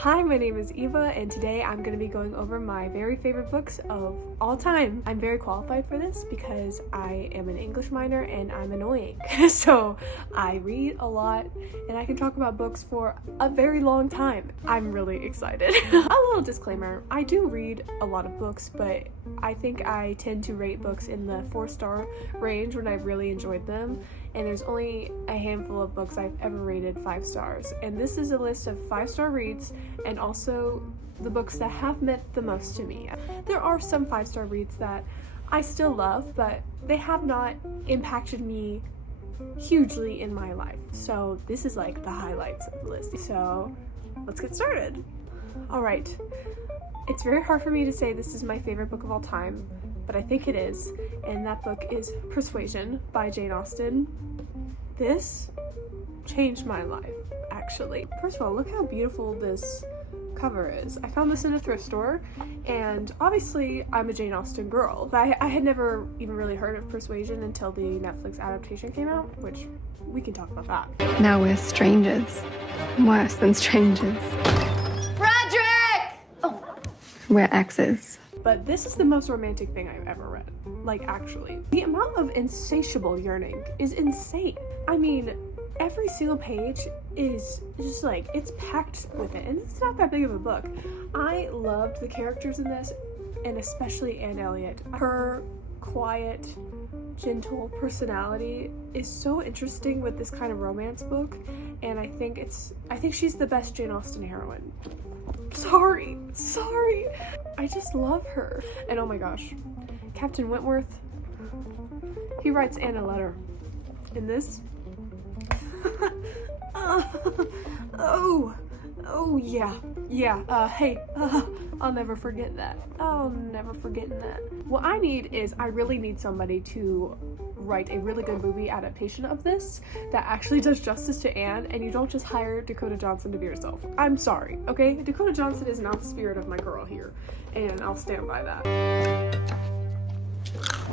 Hi, my name is Eva, and today I'm going to be going over my very favorite books of all time. I'm very qualified for this because I am an English minor and I'm annoying. So I read a lot and I can talk about books for a very long time. I'm really excited. A little disclaimer, I do read a lot of books, but I think I tend to rate books in the 4-star range when I've really enjoyed them. And there's only a handful of books I've ever rated 5 stars. And this is a list of 5-star reads and also the books that have meant the most to me. There are some 5-star reads that I still love, but they have not impacted me hugely in my life. So this is like the highlights of the list. So let's get started. All right. It's very hard for me to say this is my favorite book of all time, but I think it is, and that book is Persuasion by Jane Austen. This changed my life, actually. First of all, look how beautiful this cover is. I found this in a thrift store, and obviously I'm a Jane Austen girl, but I had never even really heard of Persuasion until the Netflix adaptation came out, which we can talk about that. Now we're strangers. Worse than strangers. Frederick! Oh. We're exes. But this is the most romantic thing I've ever read. Like, actually. The amount of insatiable yearning is insane. I mean, every single page is just like, it's packed with it. And it's not that big of a book. I loved the characters in this, and especially Anne Elliot. Her quiet, gentle personality is so interesting with this kind of romance book. And I think she's the best Jane Austen heroine. Sorry. I just love her. And oh my gosh, Captain Wentworth, he writes Anne a letter. In this, I'll never forget that. I'll never forget that. What I need is, I really need somebody to write a really good movie adaptation of this that actually does justice to Anne, and you don't just hire Dakota Johnson to be yourself. I'm sorry, okay? Dakota Johnson is not the spirit of my girl here, and I'll stand by that.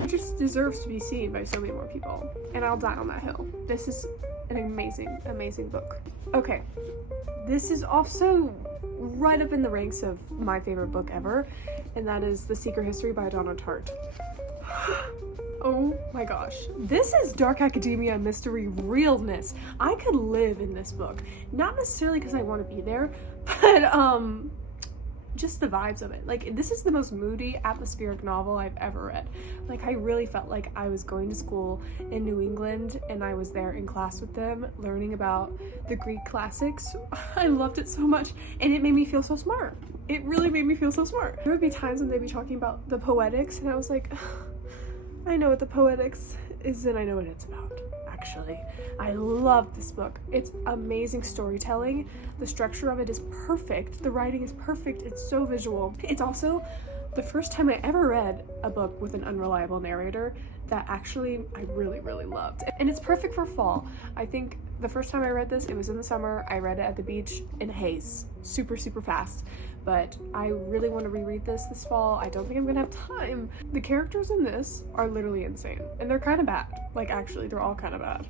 It just deserves to be seen by so many more people, and I'll die on that hill. This is an amazing, amazing book. Okay, this is also right up in the ranks of my favorite book ever, and that is The Secret History by Donna Tartt. Oh my gosh. This is dark academia mystery realness. I could live in this book. Not necessarily because I want to be there, but just the vibes of it. Like, this is the most moody, atmospheric novel I've ever read. Like, I really felt like I was going to school in New England and I was there in class with them learning about the Greek classics. I loved it so much, and it made me feel so smart. It really made me feel so smart. There would be times when they'd be talking about the poetics and I was like, I know what the poetics is and I know what it's about. Actually, I love this book. It's amazing storytelling. The structure of it is perfect. The writing is perfect. It's so visual. It's also the first time I ever read a book with an unreliable narrator that actually I really, really loved. And it's perfect for fall. I think the first time I read this, it was in the summer. I read it at the beach in a haze, super, super fast. But I really want to reread this fall. I don't think I'm gonna have time. The characters in this are literally insane, and they're kind of bad. Like, actually, they're all kind of bad.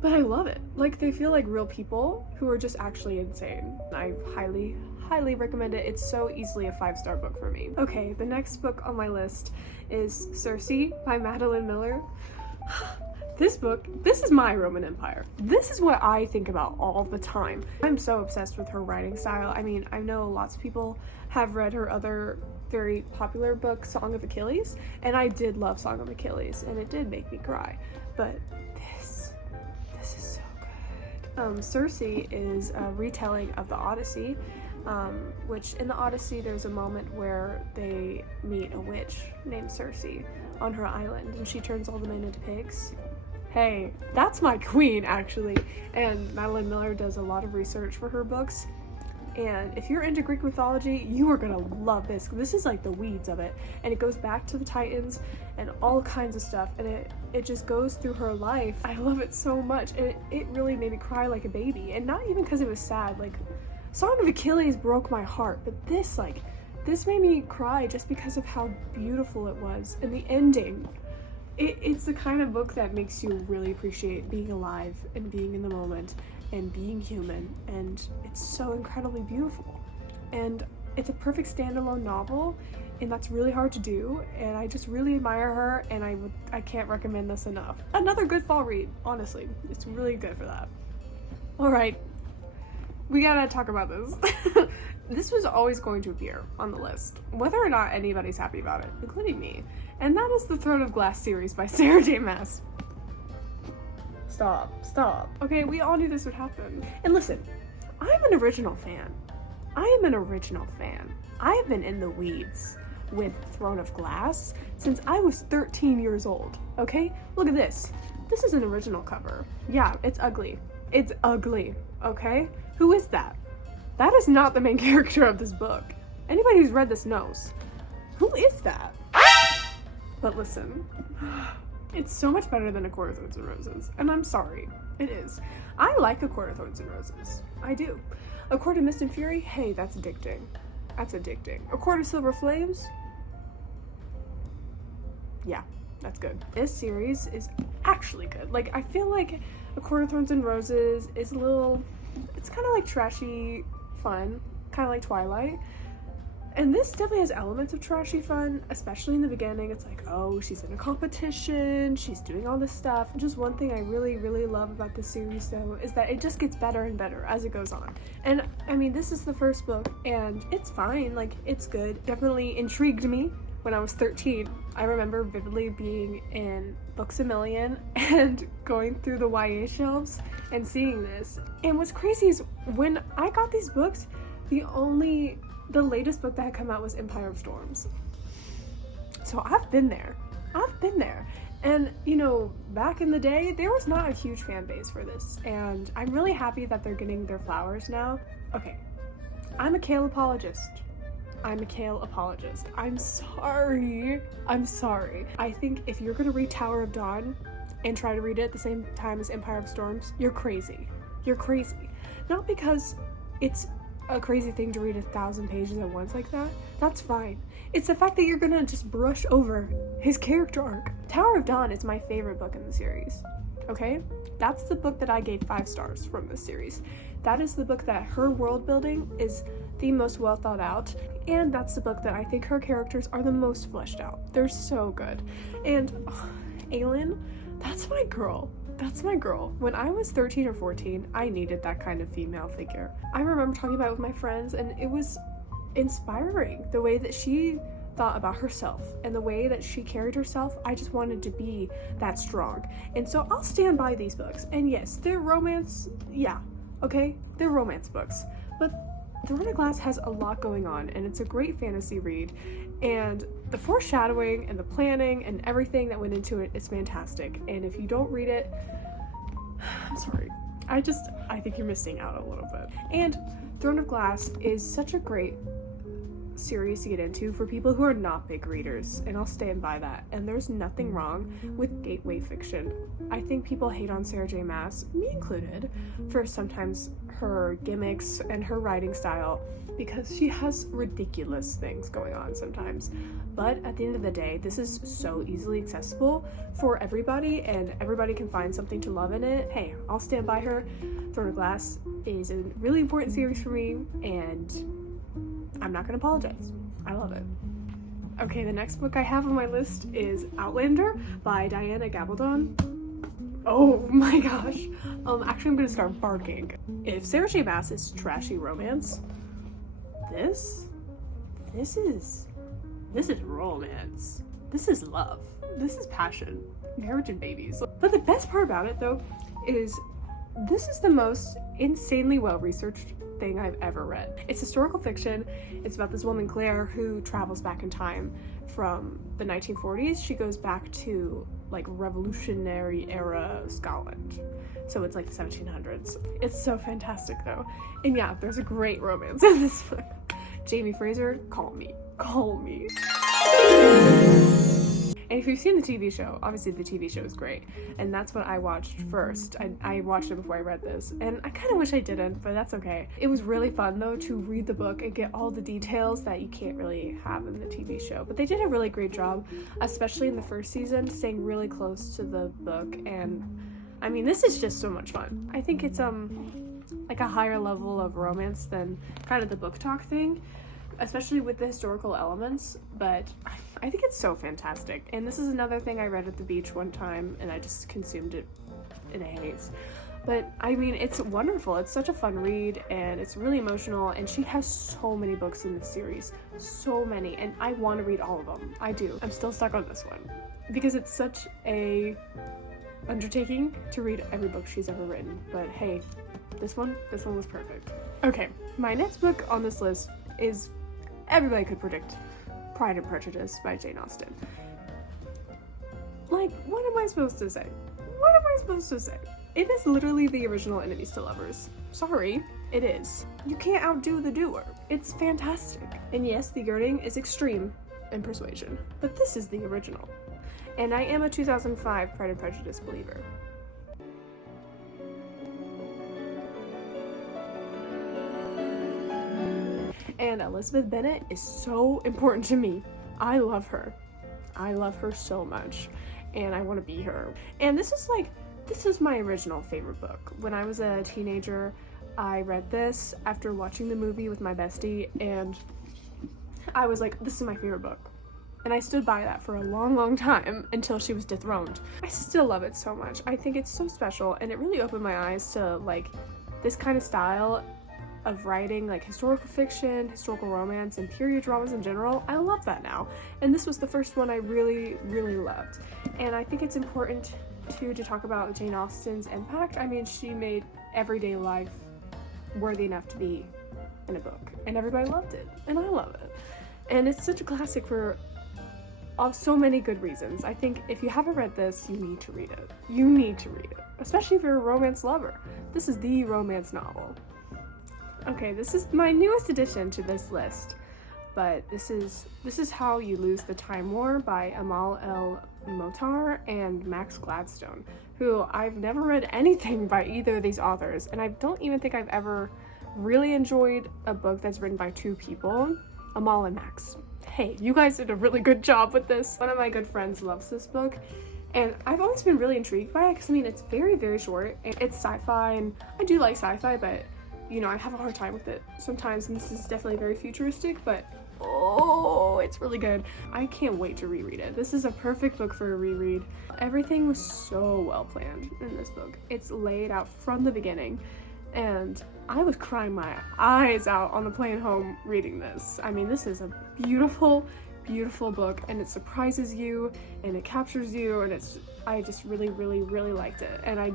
But I love it. Like, they feel like real people who are just actually insane. I highly, highly recommend it. It's so easily a 5-star book for me. Okay, the next book on my list is Circe by Madeline Miller. This book, this is my Roman Empire. This is what I think about all the time. I'm so obsessed with her writing style. I mean, I know lots of people have read her other very popular book, Song of Achilles, and I did love Song of Achilles, and it did make me cry. But this is so good. Circe is a retelling of the Odyssey, which in the Odyssey there's a moment where they meet a witch named Circe on her island, and she turns all the men into pigs. Hey, that's my queen, actually. And Madeline Miller does a lot of research for her books. And if you're into Greek mythology, you are gonna love this. This is like the weeds of it. And it goes back to the Titans and all kinds of stuff. And it just goes through her life. I love it so much. And it really made me cry like a baby. And not even because it was sad. Like, Song of Achilles broke my heart. But this made me cry just because of how beautiful it was. And the ending. It's the kind of book that makes you really appreciate being alive and being in the moment and being human, and it's so incredibly beautiful. And it's a perfect standalone novel, and that's really hard to do, and I just really admire her, and I can't recommend this enough. Another good fall read, honestly. It's really good for that. Alright, we gotta talk about this. This was always going to appear on the list, whether or not anybody's happy about it, including me. And that is the Throne of Glass series by Sarah J. Maas. Stop. Okay, we all knew this would happen. And listen, I'm an original fan. I am an original fan. I have been in the weeds with Throne of Glass since I was 13 years old, okay? Look at this. This is an original cover. Yeah, it's ugly. It's ugly, okay? Who is that? That is not the main character of this book. Anybody who's read this knows. Who is that? But listen, it's so much better than A Court of Thorns and Roses, and I'm sorry, it is. I like A Court of Thorns and Roses. I do. A Court of Mist and Fury, hey, that's addicting. That's addicting. A Court of Silver Flames, yeah, that's good. This series is actually good. Like, I feel like A Court of Thorns and Roses is a little, it's kind of like trashy fun, kind of like Twilight. And this definitely has elements of trashy fun, especially in the beginning. It's like, oh, she's in a competition, she's doing all this stuff. Just one thing I really, really love about this series, though, is that it just gets better and better as it goes on. And, I mean, this is the first book, and it's fine. Like, it's good. Definitely intrigued me when I was 13. I remember vividly being in Books A Million and going through the YA shelves and seeing this. And what's crazy is when I got these books, the latest book that had come out was Empire of Storms. So I've been there. And, you know, back in the day, there was not a huge fan base for this. And I'm really happy that they're getting their flowers now. Okay, I'm a Kale apologist. I'm sorry. I think if you're gonna read Tower of Dawn and try to read it at the same time as Empire of Storms, you're crazy. Not because it's a crazy thing to read 1,000 pages at once like that. That's fine. It's the fact that you're gonna just brush over his character arc. Tower of Dawn is my favorite book in the series. Okay? That's the book that I gave 5 stars from this series. That is the book that her world building is the most well thought out, and that's the book that I think her characters are the most fleshed out. They're so good. And Aelin, that's my girl. When I was 13 or 14, I needed that kind of female figure. I remember talking about it with my friends, and it was inspiring. The way that she thought about herself and the way that she carried herself, I just wanted to be that strong. And so I'll stand by these books. And yes, they're romance, yeah, okay? They're romance books. But Throne of Glass has a lot going on, and it's a great fantasy read. And the foreshadowing and the planning and everything that went into it is fantastic. And if you don't read it, I'm sorry. I think you're missing out a little bit. And Throne of Glass is such a great series to get into for people who are not big readers, and I'll stand by that. And there's nothing wrong with gateway fiction. I think people hate on Sarah J. Maas, me included, for sometimes her gimmicks and her writing style, because she has ridiculous things going on sometimes. But at the end of the day, this is so easily accessible for everybody, and everybody can find something to love in it. Hey, I'll stand by her. Throne of Glass is a really important series for me, and I'm not gonna apologize. I love it. Okay, the next book I have on my list is Outlander by Diana Gabaldon. Oh my gosh. Actually, I'm gonna start barking. If Sarah J. Maas is trashy romance, this is romance. This is love. This is passion. Marriage and babies. But the best part about it, though, is this is the most insanely well-researched thing I've ever read. It's historical fiction. It's about this woman, Claire, who travels back in time from the 1940s. She goes back to like Revolutionary era Scotland. So it's like the 1700s. It's so fantastic though. And yeah, there's a great romance in this book. Jamie Fraser, call me. And if you've seen the TV show, obviously the TV show is great. And that's what I watched first. I watched it before I read this. And I kind of wish I didn't, but that's okay. It was really fun, though, to read the book and get all the details that you can't really have in the TV show. But they did a really great job, especially in the first season, staying really close to the book. And I mean, this is just so much fun. I think it's like a higher level of romance than kind of the book talk thing, especially with the historical elements, but I think it's so fantastic. And this is another thing I read at the beach one time, and I just consumed it in a haze. But I mean, it's wonderful. It's such a fun read, and it's really emotional, and she has so many books in this series. So many, and I want to read all of them. I do. I'm still stuck on this one because it's such a undertaking to read every book she's ever written. But hey, this one was perfect. Okay, my next book on this list is, everybody could predict, Pride and Prejudice by Jane Austen. Like, what am I supposed to say? What am I supposed to say? It is literally the original Enemies to Lovers. Sorry, it is. You can't outdo the doer. It's fantastic. And yes, the girding is extreme in persuasion, but this is the original. And I am a 2005 Pride and Prejudice believer. And Elizabeth Bennet is so important to me. I love her. I love her so much, and I want to be her. And this is my original favorite book. When I was a teenager, I read this after watching the movie with my bestie, and I was like, this is my favorite book. And I stood by that for a long, long time until she was dethroned. I still love it so much. I think it's so special, and it really opened my eyes to like this kind of style of writing, like historical fiction, historical romance, and period dramas in general. I love that now. And this was the first one I really, really loved. And I think it's important to talk about Jane Austen's impact. I mean, she made everyday life worthy enough to be in a book, and everybody loved it, and I love it. And it's such a classic for so many good reasons. I think if you haven't read this, you need to read it. You need to read it, especially if you're a romance lover. This is the romance novel. Okay, this is my newest addition to this list, but this is How You Lose the Time War by Amal El Motar and Max Gladstone, who I've never read anything by either of these authors, and I don't even think I've ever really enjoyed a book that's written by two people, Amal and Max. Hey, you guys did a really good job with this. One of my good friends loves this book, and I've always been really intrigued by it because I mean, it's very, very short, and it's sci-fi, and I do like sci-fi, but you know, I have a hard time with it sometimes, and this is definitely very futuristic, but oh, it's really good. I can't wait to reread it. This is a perfect book for a reread. Everything was so well planned in this book. It's laid out from the beginning, and I was crying my eyes out on the plane home reading this. I mean, this is a beautiful, beautiful book, and it surprises you, and it captures you, and I just really, really, really liked it, and I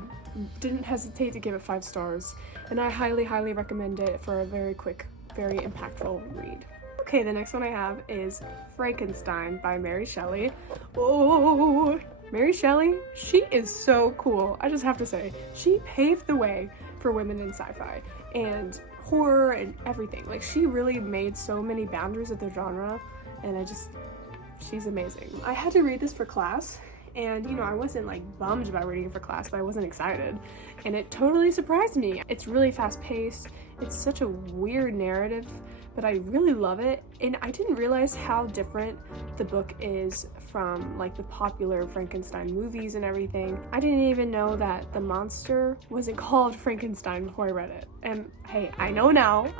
didn't hesitate to give it 5 stars, and I highly, highly recommend it for a very quick, very impactful read. Okay, the next one I have is Frankenstein by Mary Shelley. Oh, Mary Shelley, she is so cool. I just have to say, she paved the way for women in sci-fi and horror and everything. Like, she really made so many boundaries of the genre, and she's amazing. I had to read this for class, and you know, I wasn't like bummed about reading it for class, but I wasn't excited, and it totally surprised me. It's really fast-paced. It's such a weird narrative, but I really love it, and I didn't realize how different the book is from like the popular Frankenstein movies and everything. I didn't even know that the monster wasn't called Frankenstein before I read it, and hey, I know now.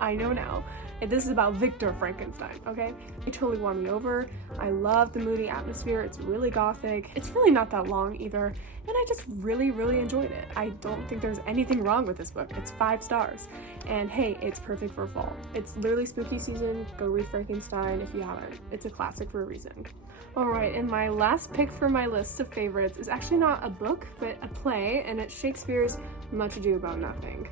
And this is about Victor Frankenstein, okay? It totally won me over. I love the moody atmosphere. It's really gothic. It's really not that long either, and I just really, really enjoyed it. I don't think there's anything wrong with this book. It's 5 stars, and hey, it's perfect for fall. It's literally spooky season. Go read Frankenstein if you haven't. It's a classic for a reason. Alright, and my last pick for my list of favorites is actually not a book, but a play, and it's Shakespeare's Much Ado About Nothing.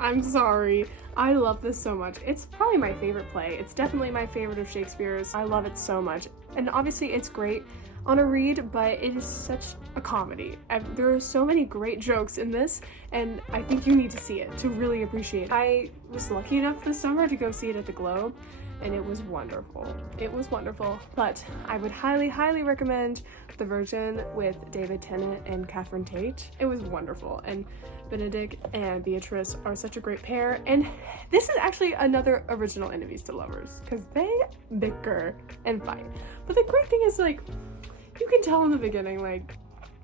I'm sorry. I love this so much. It's probably my favorite play. It's definitely my favorite of Shakespeare's. I love it so much. And obviously it's great on a read, but it is such a comedy. There are so many great jokes in this, and I think you need to see it to really appreciate it. I was lucky enough this summer to go see it at the Globe, and it was wonderful. It was wonderful. But I would highly, highly recommend the version with David Tennant and Catherine Tate. It was wonderful, and Benedict and Beatrice are such a great pair, and this is actually another original Enemies to Lovers, because they bicker and fight. But the great thing is, like, you can tell in the beginning, like,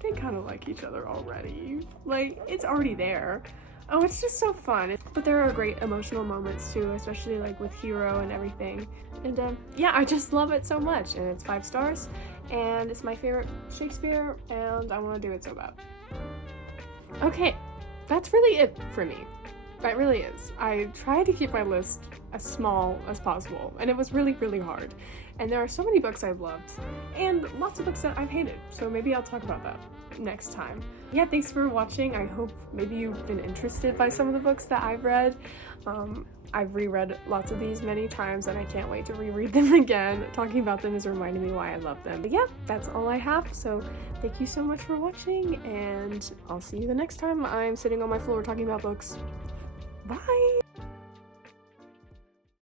they kind of like each other already. Like, it's already there. Oh, it's just so fun. But there are great emotional moments too, especially like with Hero and everything. And yeah, I just love it so much. And it's 5 stars, and it's my favorite Shakespeare, and I want to do it so bad. Okay, that's really it for me. That really is. I tried to keep my list as small as possible, and it was really, really hard. And there are so many books I've loved, and lots of books that I've hated, so maybe I'll talk about that next time. Yeah, thanks for watching. I hope maybe you've been interested by some of the books that I've read. I've reread lots of these many times, and I can't wait to reread them again. Talking about them is reminding me why I love them. But yeah, that's all I have, so thank you so much for watching, and I'll see you the next time I'm sitting on my floor talking about books. Bye!